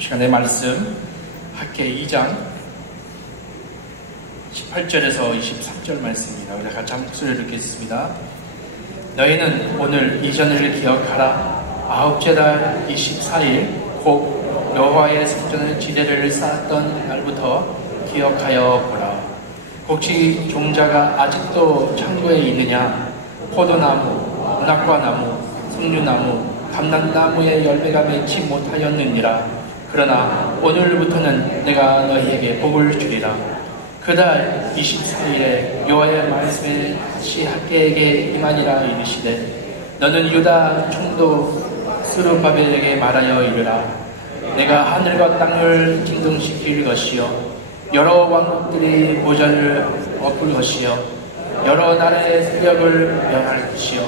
시간의 말씀 학계 2장 18절에서 23절 말씀입니다. 우리 같이 한 목소리를 듣겠습니다. 너희는 오늘 이전을 기억하라. 아홉째 달 24일 곧 여호와의 성전의 지대를 쌓았던 날부터 기억하여 보라. 혹시 종자가 아직도 창고에 있느냐? 포도나무, 은악과나무, 석류나무, 감람나무의 열매가 맺지 못하였느니라. 그러나 오늘부터는 내가 너희에게 복을 주리라. 그달 24일에 여호와의 말씀이 다시 학계에게 임하니라. 이르시되 너는 유다 총독 스룹바벨에게 말하여 이르라. 내가 하늘과 땅을 진동시킬 것이요 여러 왕국들이 보좌를 엎을 것이요 여러 나라의 세력을 멸할 것이요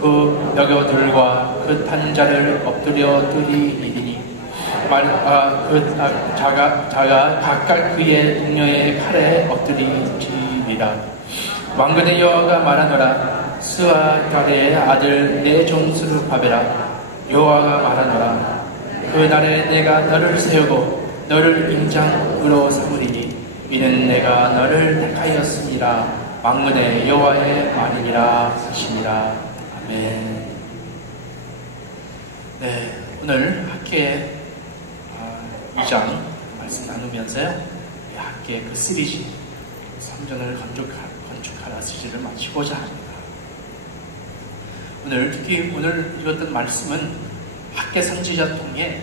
그 여교들과 그 탄자를 엎드려 뜨리이리니 자가 각각 그의 동료의 칼에 엎드리지리라. 왕군의 여호와가 말하노라. 스아달의 아들 내 종 스룹바벨아, 여호와가 말하노라. 그날에 내가 너를 세우고 너를 임장으로 삼으리니 이는 내가 너를 택하였습니다. 왕군의 여호와의 말이니라 하시니라. 아멘. 네, 오늘 학계의 2장 말씀 나누면서요, 학계의 그 시리즈 성전을 건축하라 시리즈를 마치고자 합니다. 특히 오늘 읽었던 말씀은 학계 선지자 통해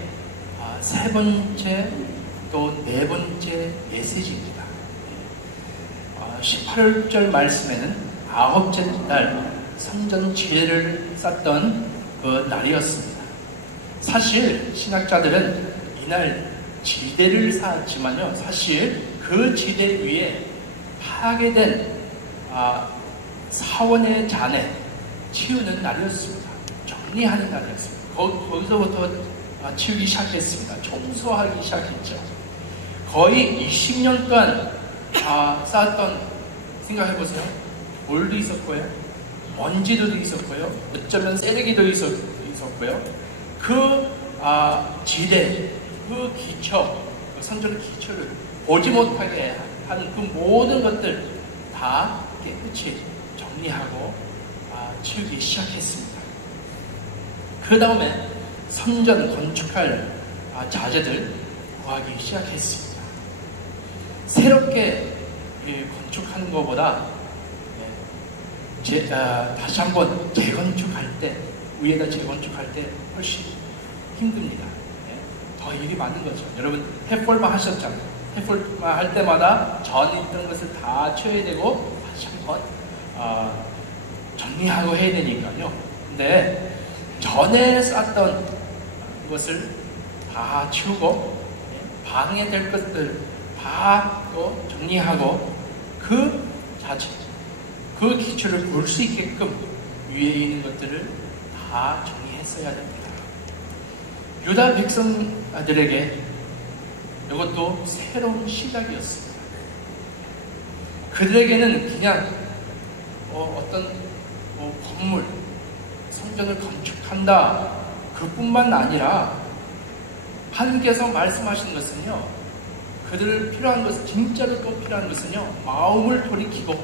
세 번째 또 네 번째 메시지입니다. 18절 말씀에는 아홉째 날 성전 지대를 쌓던 그 날이었습니다. 사실 신학자들은 이날 지대를 쌓았지만요, 사실 그 지대 위에 파괴된 사원의 잔해 치우는 날이었습니다. 정리하는 날이었습니다. 거기서부터 치우기 시작했습니다. 청소하기 시작했죠. 거의 20년간 쌓았던, 생각해보세요. 돌도 있었고요, 먼지도 있었고요, 어쩌면 쓰레기도 있었고요. 그 지대, 그 기초, 그 성전 기초를 보지 못하게 하는 그 모든 것들 다 깨끗이 정리하고 치우기 시작했습니다. 그 다음에 성전 건축할 자재들 구하기 시작했습니다. 새롭게 건축하는 것보다 다시 한번 재건축할 때, 위에다 재건축할 때 훨씬 힘듭니다. 더 일이 많은 거죠. 여러분 해폴만 하셨잖아요. 해폴만 할 때마다 전에 있던 것을 다 치워야 되고 다시 한번 정리하고 해야 되니까요. 근데 전에 쌓던 것을 다 치우고 방해될 것들 다 또 정리하고 그 자체, 그 기초를 볼 수 있게끔 위에 있는 것들을 다 정리했어야 됩니다. 유다 백성들에게 이것도 새로운 시작이었습니다. 그들에게는 그냥 어떤 건물, 성전을 건축한다 그뿐만 아니라 하나님께서 말씀하신 것은요, 그들 필요한 것은, 진짜로 또 필요한 것은요, 마음을 돌이키고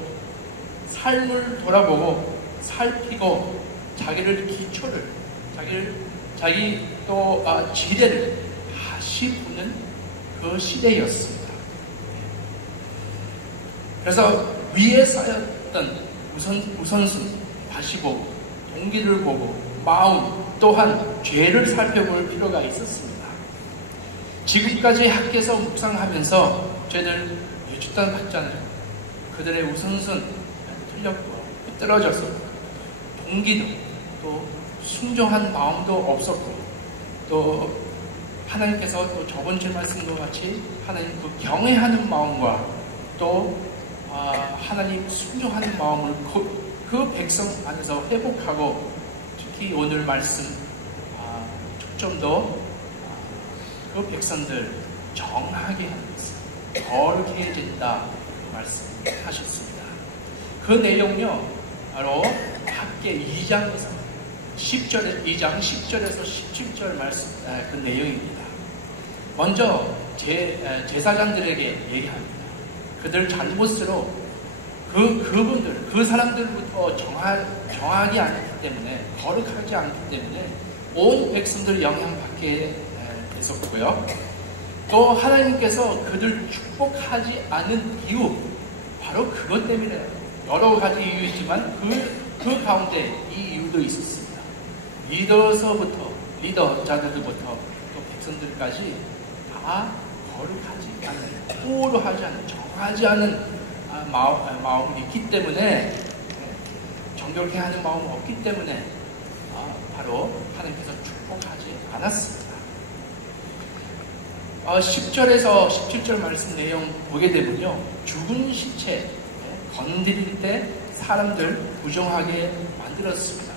삶을 돌아보고 살피고 자기를 기초를, 자기 또 지대를 다시 보는 그 시대였습니다. 그래서 위에 쌓였던 우선순위 다시 보고, 동기를 보고, 마음 또한 죄를 살펴볼 필요가 있었습니다. 지금까지 학계에서 묵상하면서 죄를 유축단 받잖아요. 그들의 우선순 틀렸고 떨어져서 동기도 또 순종한 마음도 없었고, 또 하나님께서 또 저번 주 말씀과 같이 하나님 그 경외하는 마음과 또 하나님 순종하는 마음을 그 백성 안에서 회복하고, 특히 오늘 말씀 초점도 그 백성들 정하게 하는 것을 거룩해진다 말씀하셨습니다. 그 내용요, 바로 학계 2장에서 2장 10절에서 17절 말씀, 그 내용입니다. 먼저 제사장들에게 얘기합니다. 그들 잘못으로 그분들, 그 사람들부터 정하지 않기 때문에, 거룩하지 않기 때문에 온 백성들 영향받게 됐었고요. 또 하나님께서 그들 축복하지 않은 이유, 바로 그것 때문에 여러 가지 이유 있지만 그 가운데 이 이유도 있었습니다. 리더자들부터 또 백성들까지 다 거룩하지 않은, 호로하지 않은, 정하지 않은 마음이 있기 때문에, 정결케 하는 마음이 없기 때문에 바로 하나님께서 축복하지 않았습니다. 10절에서 17절 말씀 내용 보게 되면요, 죽은 시체 건드릴 때 사람들 부정하게 만들었습니다.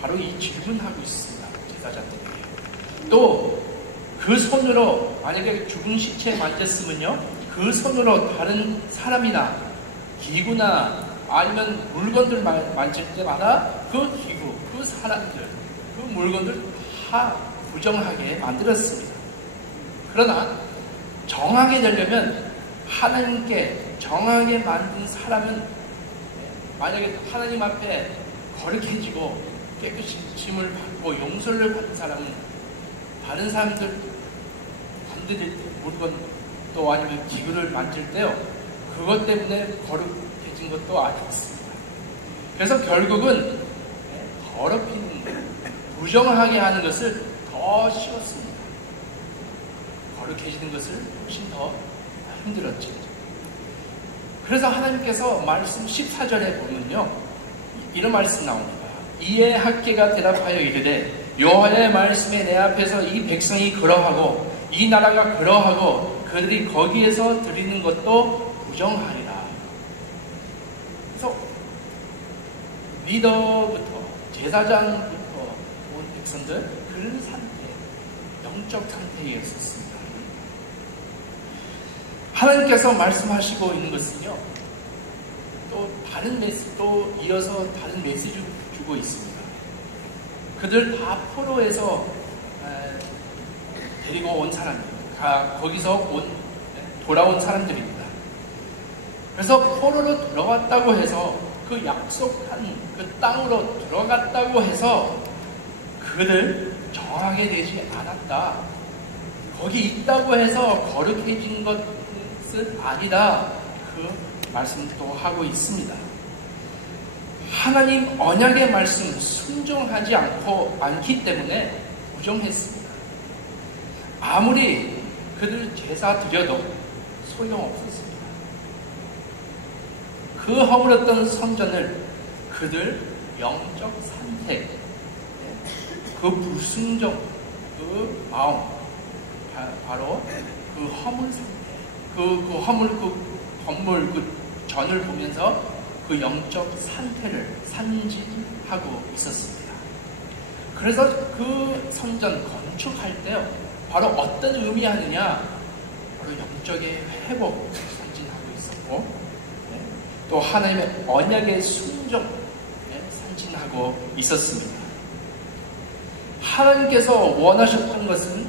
바로 이 질문하고 있습니다. 제사장들에게. 또 그 손으로 만약에 죽은 시체 만졌으면요, 그 손으로 다른 사람이나 기구나 아니면 물건들 만질 때마다 그 기구, 그 사람들, 그 물건들 다 부정하게 만들었습니다. 그러나 정하게 되려면 하나님께 정하게 만든 사람은 만약에 하나님 앞에 거룩해지고 깨끗이 짐을 받고 용서를 받은 사람은 다른 사람들 건드릴 때 물건 또 아니면 기구를 만질 때요, 그것 때문에 거룩해진 것도 아니었습니다. 그래서 결국은 더럽히는, 부정하게 하는 것을 더 쉬웠습니다. 거룩해지는 것을 훨씬 더 힘들었죠. 그래서 하나님께서 말씀 14절에 보면요, 이런 말씀 나옵니다. 이에 학개가 대답하여 이르되 여호와의 말씀에 내 앞에서 이 백성이 그러하고 이 나라가 그러하고 그들이 거기에서 드리는 것도 부정하리라. 그래서 리더부터 제사장부터 온 백성들 그런 상태, 영적 상태에 있었습니다. 하나님께서 말씀하시고 있는 것은요, 또 이어서 다른 메시지를 주고 있습니다. 그들 다 포로에서 데리고 온 사람입니다. 거기서 돌아온 사람들입니다. 그래서 포로로 들어왔다고 해서 그 약속한 그 땅으로 들어갔다고 해서 그들 정하게 되지 않았다. 거기 있다고 해서 거룩해진 것은 아니다. 그 말씀도 하고 있습니다. 하나님 언약의 말씀 순종하지 않기 때문에 부정했습니다. 아무리 그들 제사 드려도 소용없었습니다. 그 허물었던 선전을 그들 영적 상태, 그 불순종, 그 마음, 바로 그 허물 상태, 그 건물, 그 전을 보면서 그 영적 상태를 산지하고 있었습니다. 그래서 그 성전 건축할 때요, 바로 어떤 의미하느냐, 바로 영적의 회복 상징하고 있었고, 또 하나님의 언약의 순종 상징하고 있었습니다. 하나님께서 원하셨던 것은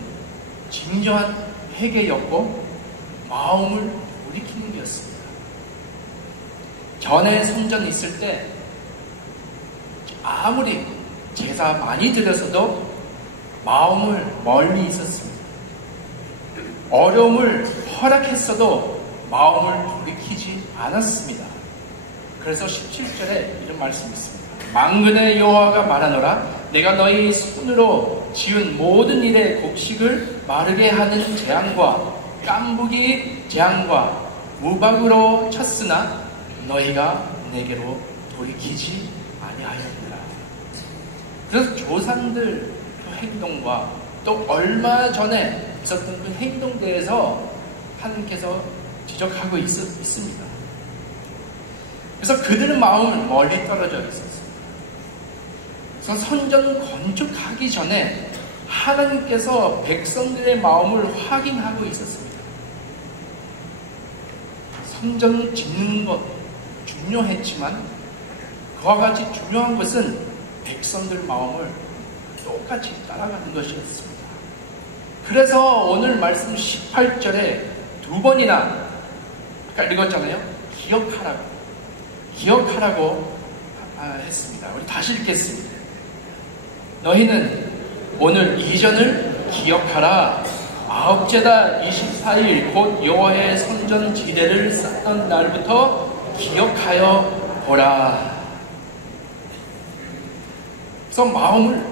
진정한 회개였고 마음을 돌이키는 것이었습니다. 전에 성전이 있을 때 아무리 제사 많이 드려서도 마음을 멀리 있었습니다. 어려움을 허락했어도 마음을 돌이키지 않았습니다. 그래서 17절에 이런 말씀이 있습니다. 만군의 여호와가 말하노라 내가 너희 손으로 지은 모든 일의 곡식을 마르게 하는 재앙과 깐부기 재앙과 무박으로 쳤으나 너희가 내게로 돌이키지 아니하였느라. 그래서 조상들 그 행동과 또 얼마 전에 있었던 그 행동에 대해서 하나님께서 지적하고 있습니다. 그래서 그들의 마음은 멀리 떨어져 있었습니다. 그래서 성전 건축하기 전에 하나님께서 백성들의 마음을 확인하고 있었습니다. 성전 짓는 것 중요했지만 그와 같이 중요한 것은 백성들 마음을 똑같이 따라가는 것이었습니다. 그래서 오늘 말씀 18절에 두 번이나 아까 읽었잖아요. 기억하라고 했습니다. 우리 다시 읽겠습니다. 너희는 오늘 이전을 기억하라. 아홉째다 24일 곧 여호와의 성전 지대를 쌓던 날부터 기억하여 보라. 그래서 마음을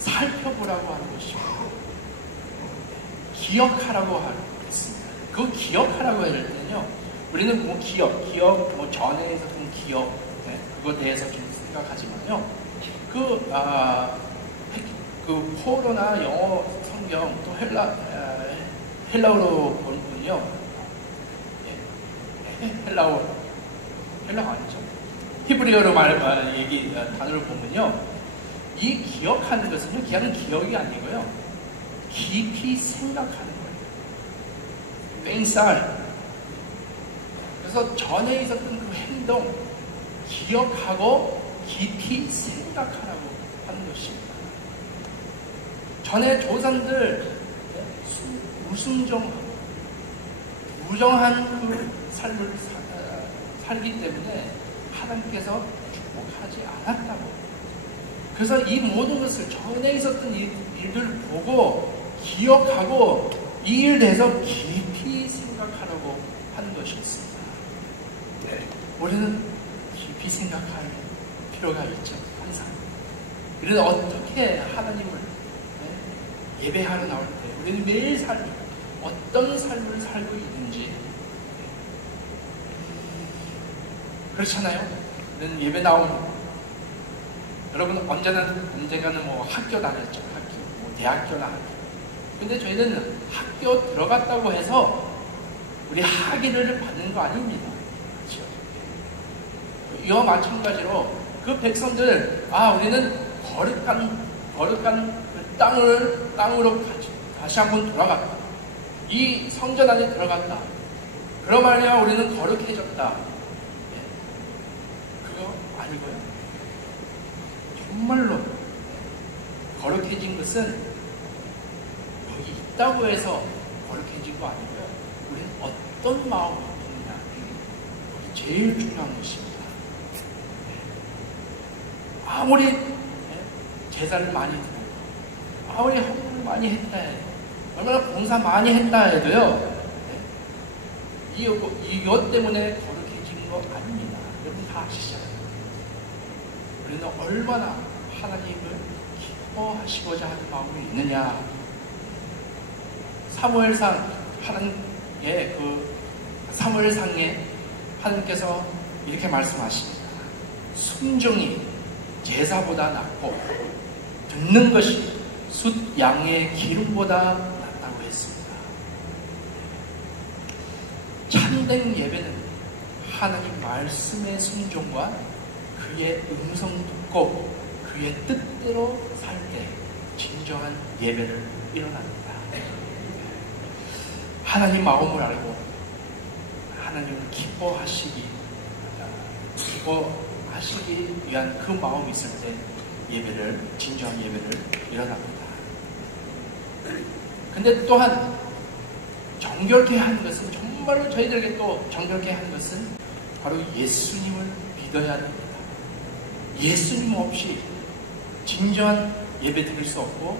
살펴보라고 하는 것이죠. 기억하라고 했습니다. 그 기억하라고 할 때는요, 우리는 그 기억, 뭐 전에 있었던 기억, 네, 그거에 대해서 좀 생각하지만요, 그 포로나 영어 성경, 또 헬라어로 보면요, 헬라어 아니죠? 히브리어로 단어를 보면요, 이 기억하는 것은요, 그냥 기억이 아니고요, 깊이 생각하는 거예요. 뺑살. 그래서 전에 있었던 그 행동, 기억하고 깊이 생각하라고 하는 것입니다. 전에 조상들 무정한 그 삶을 살기 때문에 하나님께서 축복하지 않았다고. 그래서 이 모든 것을 전에 있었던 일들을 보고 기억하고 이 일 대해서 깊이 생각하라고 하는 것이 있습니다. 우리는 깊이 생각할 필요가 있죠. 항상. 우리는 어떻게 하나님을 예배하러 나올 때 우리는 매일 어떤 삶을 살고 있는지 그렇잖아요. 우리는 예배 나오면 여러분 언젠가는 뭐 학교 다녔죠. 뭐 대학교나 학교. 근데 저희는 학교 들어갔다고 해서 우리 학위를 받는 거 아닙니다. 그렇죠? 이와 마찬가지로 그 백성들, 우리는 거룩한 그 땅으로 다시 한번 돌아갔다. 이 성전 안에 들어갔다. 그런 말이야 우리는 거룩해졌다. 그거 아니고요. 정말로 거룩해진 것은 여기 있다고 해서 거룩해진 거 아니고요. 우리는 어떤 마음이 있느냐. 그게 제일 중요한 것입니다. 아무리 제사를 많이 드리고 아무리 헌금을 많이 했다 해도 얼마나 봉사 많이 했다 해도요. 이것 때문에 거룩해진 거 아닙니다. 여러분 다 아시잖아요. 우리는 얼마나 하나님을 기뻐하시고자 하는 마음이 있느냐. 사무엘상에 하나님께서 이렇게 말씀하십니다. 순종이 제사보다 낫고 듣는 것이 숫 양의 기름보다 낫다고 했습니다. 참된 예배는 하나님 말씀의 순종과 그의 음성 듣고 그의 뜻대로 살 때 진정한 예배를 일어납니다. 하나님 마음을 알고 하나님을 기뻐하시기 위한 그 마음이 있을 때 진정한 예배를 일어납니다. 근데 또한 정결케 한 것은 정말로 저희들에게 또 정결케 한 것은 바로 예수님을 믿어야 됩니다. 예수님 없이 진정한 예배 드릴 수 없고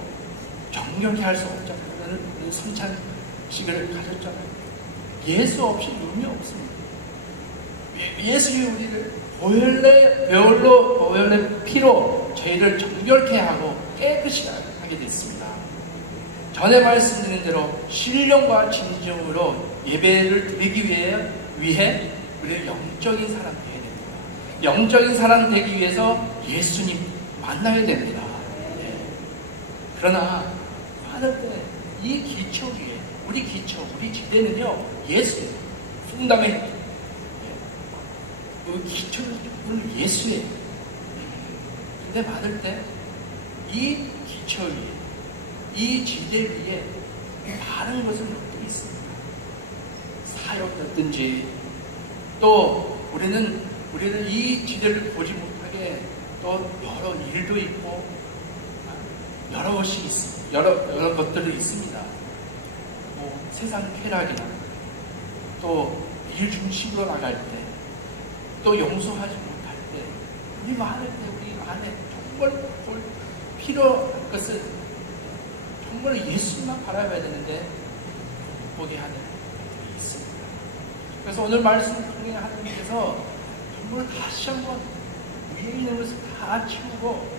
정결케 할 수 없잖아요. 우리는 성찬식을 가졌잖아요. 예수 없이 의미 없습니다. 예수님이 우리를 보혈의 피로 저희를 정결케 하고 깨끗이 하게 됐습니다. 전에 말씀드린 대로 신령과 진정으로 예배를 드리기 위해 우리는 영적인 사람 되어야 됩니다. 영적인 사람 되기 위해서 예수님 만나야 됩니다. 그러나 많을 때 이 기초 위에 우리 지대는요 예수예요. fundament. 그 기초는 예수예요. 근데 많을 때 이 기초 위에 이 지대 위에 다른 것을 놓고 있습니다. 사역이었든지 또 우리는 이 지대를 보지 못하게 또 여러 일도 있고 여러 것들이 있습니다. 세상 쾌락이나 또 일 중심으로 나갈 때, 또 용서하지 못할 때, 우리 많을 때 우리 안에 정말 볼 필요한 것은 정말 예수님만 바라봐야 되는데 보게 하는 것들이 있습니다. 그래서 오늘 말씀 통해 하나님께서 정말 다시 한번 위에 있는 것을 다 치우고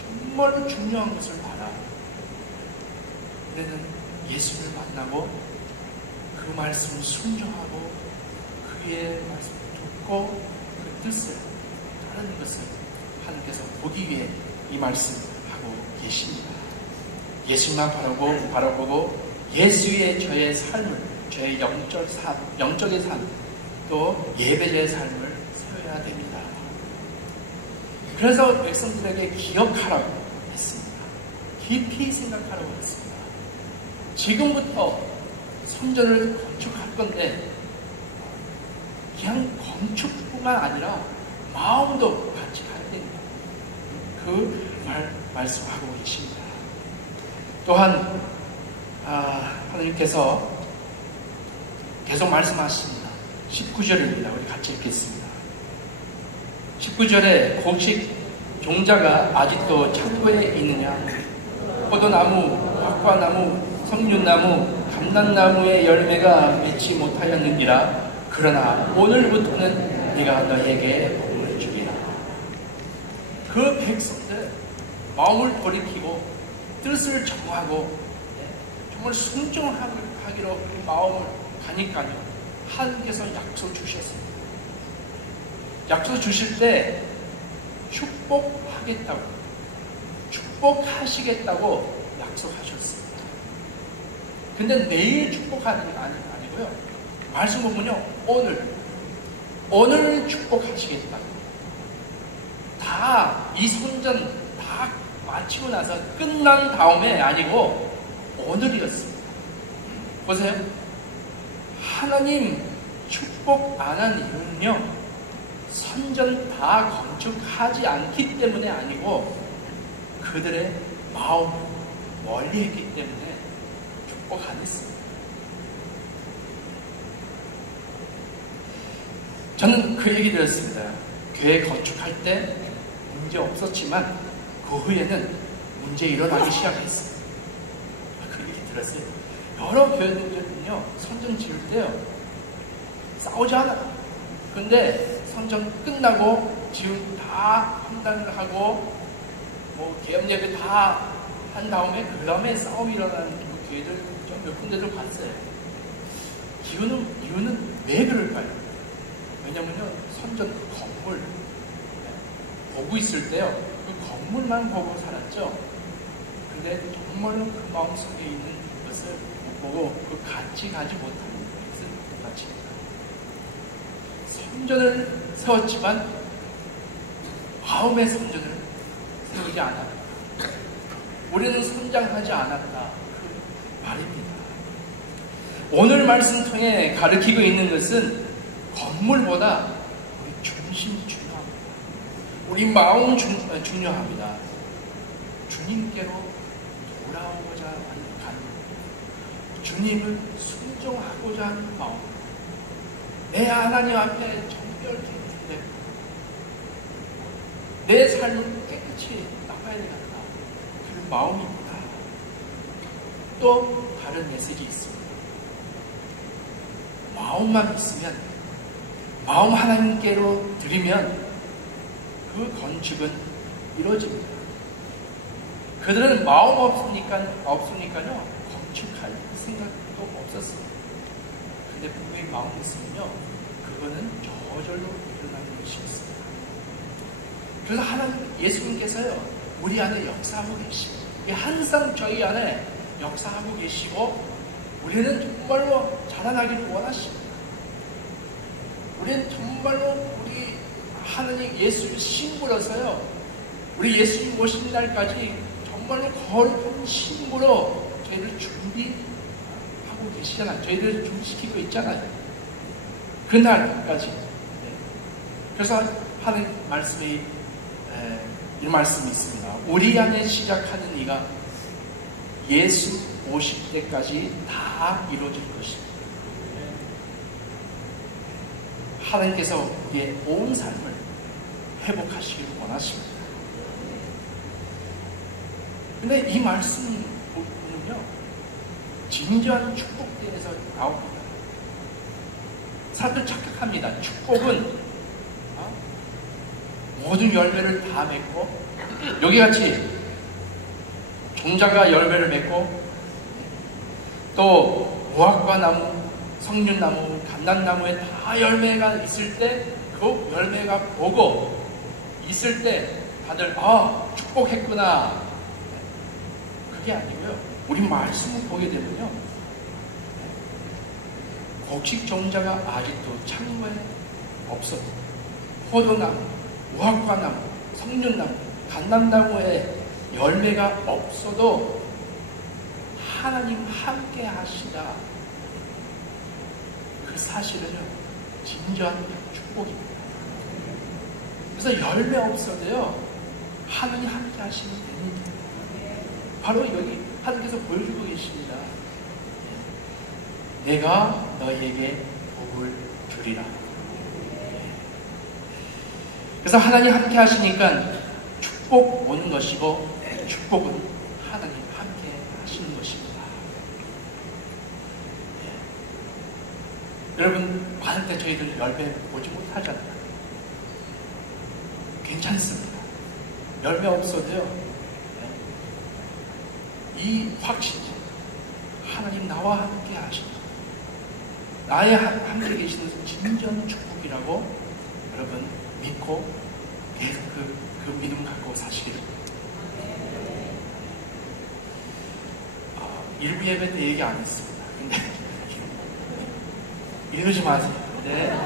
정말로 중요한 것을 봐라. 우리는 예수를 만나고 그 말씀을 순종하고 그의 말씀을 듣고 그 뜻을 따르는 것을 하나님께서 보기 위해 이 말씀하고 계십니다. 예수만 바라보고 예수의 저의 삶을, 저의 영적의 삶, 또 예배자의 삶을 세워야 됩니다. 그래서 백성들에게 기억하라고 했습니다. 깊이 생각하라고 했습니다. 지금부터 성전을 건축할 건데 그냥 건축뿐만 아니라 마음도 같이 가야 됩니다. 그 말씀하고 계십니다. 또한 하나님께서 계속 말씀하십니다. 19절입니다. 우리 같이 읽겠습니다. 19절에 곡식 종자가 아직도 창고에 있느냐? 포도나무, 박과나무, 석류나무, 감람나무의 열매가 맺지 못하였느니라. 그러나 오늘부터는 네가 너에게 복을 주리라. 그 백성들 마음을 돌이키고 뜻을 정하고 정말 순종하기로 마음을 가니까요, 하나님께서 약속 주셨습니다. 약속 주실 때 축복하시겠다고 약속하셨습니다. 근데 내일 축복하는 게 아니고요. 말씀 보면요, 오늘 축복하시겠다고. 다 이 성전 다 마치고 나서 끝난 다음에 아니고 오늘이었습니다. 보세요. 하나님 축복 안 한 이유는요, 성전 다 건축하지 않기 때문에 아니고 그들의 마음을 멀리 했기 때문에 축복 안 했습니다. 저는 그 얘기 들었습니다. 교회 건축할 때 문제 없었지만 그 후에는 문제 일어나기 시작했어요. 그 얘기 들었어요. 여러 교회들은요, 성전 지을 때요, 싸우지 않아요. 근데 성전 끝나고 지금 다 판단을 하고 계엄 예배 다 한 다음에 그 다음에 싸움이 일어나는 그 교회들 좀 몇 군데도 봤어요. 이유는 왜 그럴까요? 왜냐면요, 성전 그 건물 보고 있을 때요, 그 건물만 보고 살았죠. 근데 정말로 그 마음속에 있는 것을 못 보고 그 같이 가지 못하는 것을 가치입니다. 성전을 세웠지만 마음의 성전을 세우지 않았다. 우리는 성장하지 않았다. 그 말입니다. 오늘 말씀 통해 가르치고 있는 것은 건물보다 우리 중심이 중요합니다. 우리 마음 중요합니다. 주님께로 돌아오고자 하는 간, 주님을 순종하고자 하는 마음, 내 하나님 앞에 정결히 되고 내 삶을 깨끗이 나가야 되겠다. 그 마음입니다. 또 다른 메시지 있습니다. 마음만 있으면, 마음 하나님께로 드리면 그 건축은 이루어집니다. 그들은 마음 없으니까요, 건축할 생각도 없었어요. 근데 분명히 마음 있으면요, 그거는 저절로 일어나는 것이 있습니다. 그래서 예수님께서요, 우리 안에 역사하고 계시고, 항상 저희 안에 역사하고 계시고, 우리는 정말로 자라나기를 원하십니다. 우리는 정말로 우리 하나님 예수를 신부로서요, 우리 예수님 오신 날까지 정말로 거룩한 신부로 저희를 준비하고 계시잖아요. 저희를 준비시키고 있잖아요. 그날까지. 그래서 하나님 말씀이 이 말씀이 있습니다. 우리 안에 시작하는 이가 예수 50대까지 다 이루어질 것입니다. 하나님께서 우리의 온 삶을 회복하시기를 원하십니다. 근데 이 말씀은요, 진지한 축복대에서 나옵니다. 사람들 착각합니다. 축복은 모든 열매를 다 맺고, 여기같이 종자가 열매를 맺고, 또 무화과 나무, 석륜나무, 감람나무에 다 열매가 있을 때, 그 열매가 보고 있을 때 다들 축복했구나. 그게 아니고요. 우리 말씀을 보게 되면요, 곡식 종자가 아직도 창고에 없어도, 포도나무, 무화과나무, 석륜나무, 감람나무에 열매가 없어도 하나님 함께 하시다. 그 사실은요, 진정한 축복입니다. 그래서 열매 없어도요, 하나님 함께 하시면 됩니다. 바로 여기 하나님께서 보여주고 계십니다. 내가 너희에게 복을 주리라. 그래서 하나님 함께 하시니까 축복 오는 것이고, 축복은 하나님 함께 하시는 것입니다. 여러분, 많을 때 저희들 열매 보지 못하잖아요. 괜찮습니다. 열매 없어도요, 이 확신, 하나님 나와 함께 하신다, 나의 함께 계시는 진정 축복이라고 여러분 믿고 계속 그 믿음 갖고 사시기를. 일부 예배 때 얘기 안 했습니다. 근데 이러지 마세요. 근데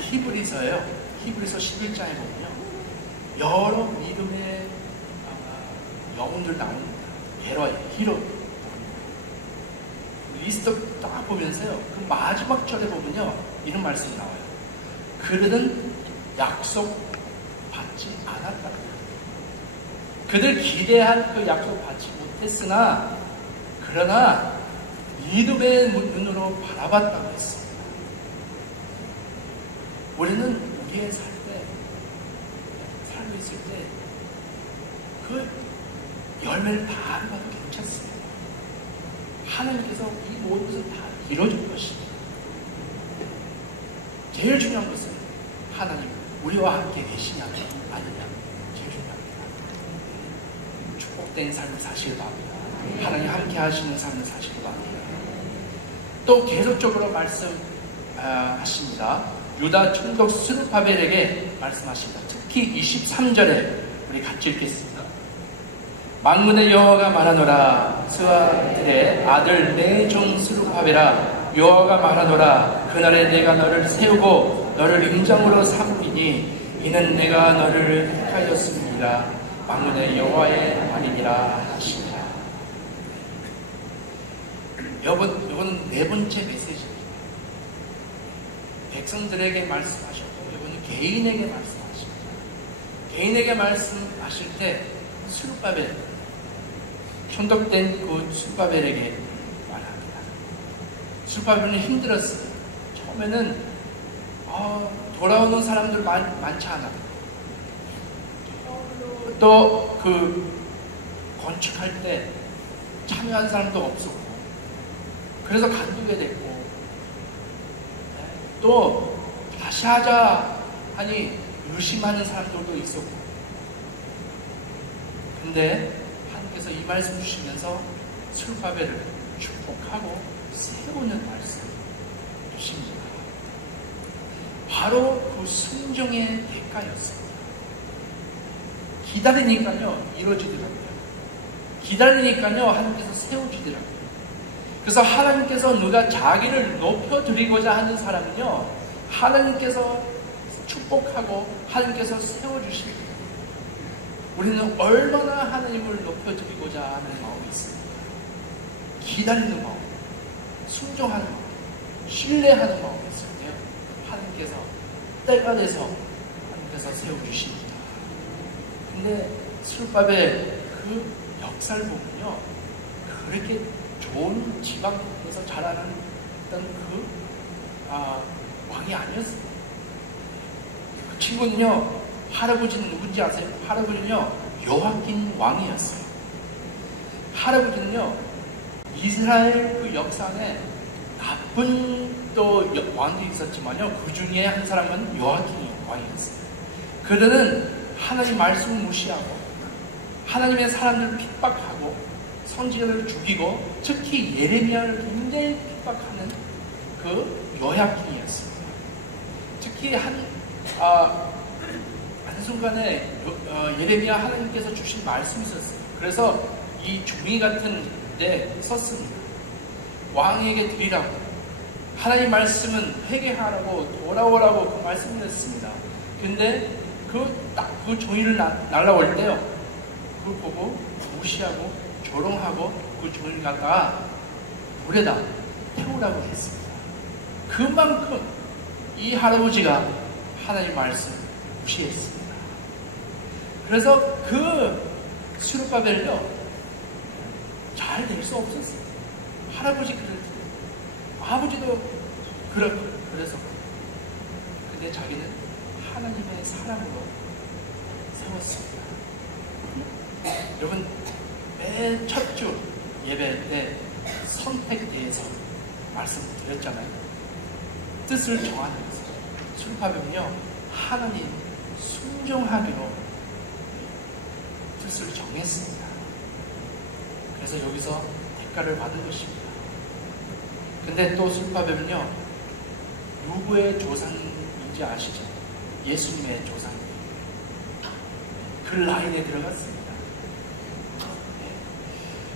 히브리서예요. 히브리서 11장에 보면요, 여러 믿음의 영혼들 나옵니다. 히로 리스트 딱 보면서요, 그 마지막 절에 보면요, 이런 말씀이 나와요. 그들은 약속 받지 않았다고. 그들 기대한 그 약속 받지 못했으나, 그러나 믿음의 눈으로 바라봤다고 했습니다. 우리는 우리의 살고 있을 때 그 열매를 다 안 봐도 괜찮습니다. 하나님께서 이 모든 것을 다 이뤄줄 것입니다. 제일 중요한 것은 하나님 우리와 함께 계시냐 아니냐, 제일 중요합니다. 축복된 삶을 사시길 바랍니다. 하나님 함께 하시는 삶을 사시길 바랍니다. 또 계속적으로 말씀하십니다. 유다 총독 스룹바벨에게 말씀하십니다. 특히 23절에 우리 같이 읽겠습니다. 만군의 여호와가 말하노라, 스와들의 아들 내 종 스룹바벨아, 여호와가 말하노라, 그날에 내가 너를 세우고 너를 임장으로 삼으리니 이는 내가 너를 택하였습니다. 만군의 여호와의 말이니라 하시니라. 여러분, 이거는 네 번째 메시지입니다. 백성들에게 말씀하셨고, 이거는 개인에게 말씀하십니다. 개인에게 말씀하실 때 스룹바벨, 총독된 그 스룹바벨에게 말합니다. 스룹바벨은 힘들었어요. 처음에는 돌아오는 사람들 많지 않아. 또 그 건축할 때 참여한 사람도 없었고, 그래서 간두게 됐고, 또 다시 하자 하니 의심하는 사람들도 있었고, 근데 하나님께서 이 말씀 주시면서 스룹바벨을 축복하고 세우는 말씀 주십니다. 바로 그 순종의 대가였습니다. 기다리니까요 이루어지더라고요. 기다리니까요 하나님께서 세워주더라고요. 그래서 하나님께서 누가 자기를 높여드리고자 하는 사람은요, 하나님께서 축복하고 하나님께서 세워주십니다. 우리는 얼마나 하나님을 높여드리고자 하는 마음이 있습니까? 기다리는 마음, 순종하는 마음, 신뢰하는 마음이 있을 때요, 하나님께서 때가 돼서 하나님께서 세워주십니다. 근데 스룹바벨 그 역사를 보면요, 그렇게 좋은 지방에서 자라는 그 왕이 아니었어요. 그 친구는요, 할아버지는 누군지 아세요? 할아버지는요, 요아킨 왕이었어요. 할아버지는요, 이스라엘 그 역사 안에 나쁜 또 왕이 있었지만요, 그 중에 한 사람은 요아킨 왕이었어요. 그들은 하나님 말씀을 무시하고 하나님의 사람들을 핍박하고 선지자들을 죽이고 특히 예레미야를 굉장히 핍박하는 그 요야킨이었습니다. 특히 한순간에 예레미야 하나님께서 주신 말씀이 있었어요. 그래서 이 종이 같은 데 썼습니다. 왕에게 드리라고, 하나님 말씀은 회개하라고 돌아오라고 그 말씀을 했습니다. 근데 그 종이를 날라올 때요, 그걸 보고 무시하고 조롱하고 그 종이를 갖다가 물에다 태우라고 했습니다. 그만큼 이 할아버지가 하나님 말씀을 무시했습니다. 그래서 그 스룹바벨은요, 잘 될 수 없었어요. 할아버지 그럴 때, 아버지도 그래서. 근데 자기는 하나님의 사랑으로 세웠습니다. 여러분, 맨 첫 주 예배 때 선택에 대해서 말씀드렸잖아요. 뜻을 정하는 것을. 스룹바벨은요, 하나님 순종하기로 뜻을 정했습니다. 그래서 여기서 대가를 받은 것입니다. 근데 또 스룹바벨은요, 누구의 조상인지 아시죠? 예수님의 조상입니다. 그 라인에 들어갔습니다.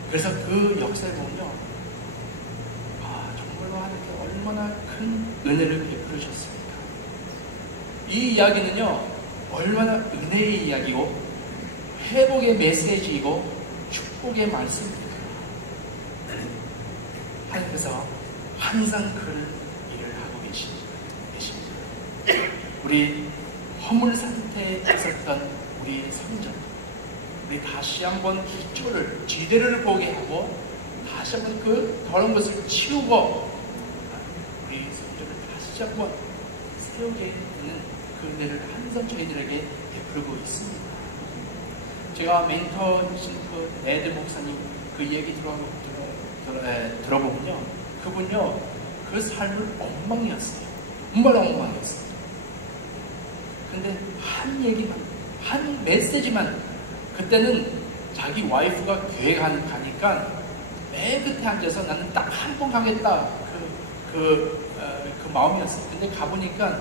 그래서 그 역사에 보면요, 정말로 하나님께 얼마나 큰 은혜를 베풀으셨습니까? 이 이야기는요, 얼마나 은혜의 이야기고 회복의 메시지이고 축복의 말씀입니다. 하나님께서 항상 그 일을 하고 계십니다. 우리 허물 상태에 있었던 우리의 성전, 우리 다시 한번 기초를, 지대를 보게 하고 다시 한번 그 더러운 것을 치우고 우리 성전을 다시 한번 세우게 되는 그 은혜를 항상 저희들에게 베풀고 있습니다. 제가 멘토이신 그 에드 목사님 그 얘기 들어보면요, 그분요, 그 삶을 엉망이었어요. 정말 엉망이었어요. 근데 한 얘기만, 한 메시지만, 그때는 자기 와이프가 교회 가니까 맨 끝에 앉아서 나는 딱 한 번 가겠다, 그 마음이었어요. 근데 가보니까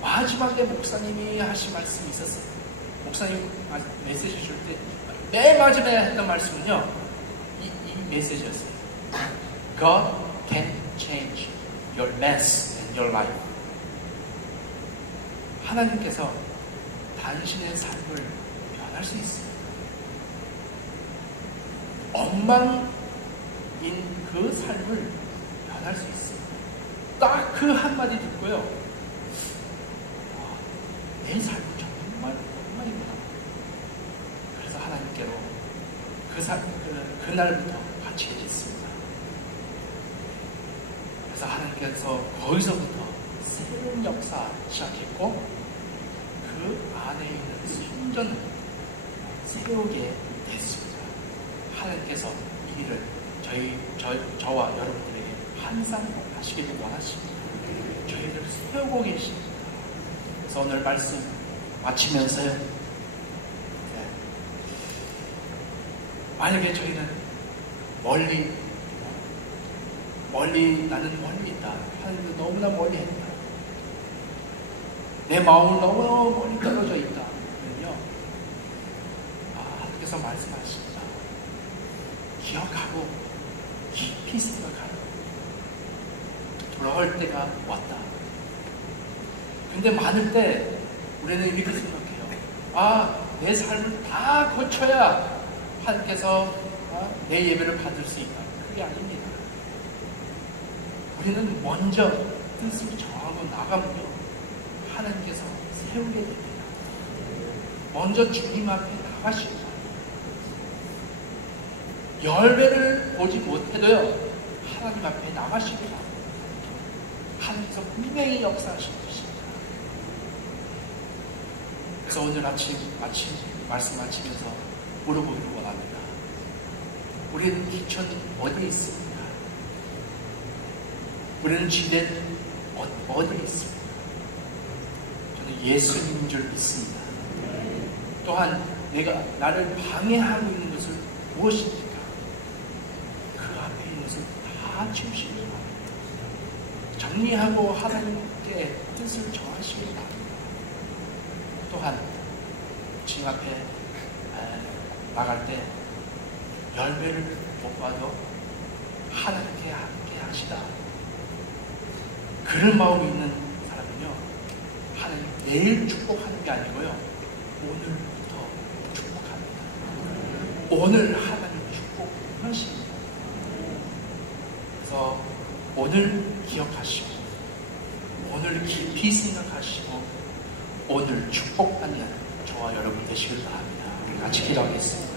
마지막에 목사님이 하신 말씀이 있었어요. 목사님 메시지 줄 때 맨 마지막에 했던 말씀은요, 이 메시지였어요. God can change your mess and your life. 하나님께서 당신의 삶을 변할 수 있습니다. 엉망인 그 삶을 변할 수 있습니다. 딱 그 한마디 듣고요, 내 삶은 정말 엉망이구나. 그래서 하나님께로 그날부터 같이 해졌습니다. 그래서 하나님께서 거기서부터 새로운 역사 시작했고, 그 안에 있는 성전을 세우게 됐습니다. 하나님께서 이 일을 저와 여러분들에게 항상 하시기를 원하십니다. 저희를 세우고 계십니다. 그래서 오늘 말씀 마치면서요, 만약에 저희는 나는 멀리 있다, 하나님도 너무나 멀리 했다, 내 마음은 너무 멀리 떨어져 있다, 그러면요, 하나님께서 말씀하십니다. 기억하고 깊이 생각하라. 돌아올 때가 왔다. 근데 많을 때 우리는 이렇게 생각해요. 내 삶을 다 거쳐야 하나님께서 내 예배를 받을 수 있다. 그게 아닙니다. 우리는 먼저 뜻을 정하고 나가면요, 하나님께서 세우게 됩니다. 먼저 주님 앞에 나가십니다. 열매를 보지 못해도요, 하나님 앞에 나가십니다. 하나님께서 분명히 역사하실 것입니다. 그래서 오늘 아침 말씀 마치면서 물어보기를 원합니다. 우리는 기천이 어디에 있습니까? 우리는 지대는 어디에 있습니까? 저는 예수님인 줄 믿습니다. 또한 내가 나를 방해하고 있는 것을 무엇입니까? 그 앞에 있는 것을 다 치우시기 바랍니다. 정리하고 하나님께 뜻을 정하시기 바랍니다. 또한 지 앞에 나갈 때 열매를 못 봐도 하나님께 함께 하시다. 그런 마음이 있는 사람은요, 하나님 내일 축복하는 게 아니고요, 오늘부터 축복합니다. 오늘 하나님 축복하십니다. 그래서 오늘 기억하시고, 오늘 깊이 생각하시고, 오늘 축복받는 저와 여러분 되시길 바랍니다. 우리 같이 기도하겠습니다.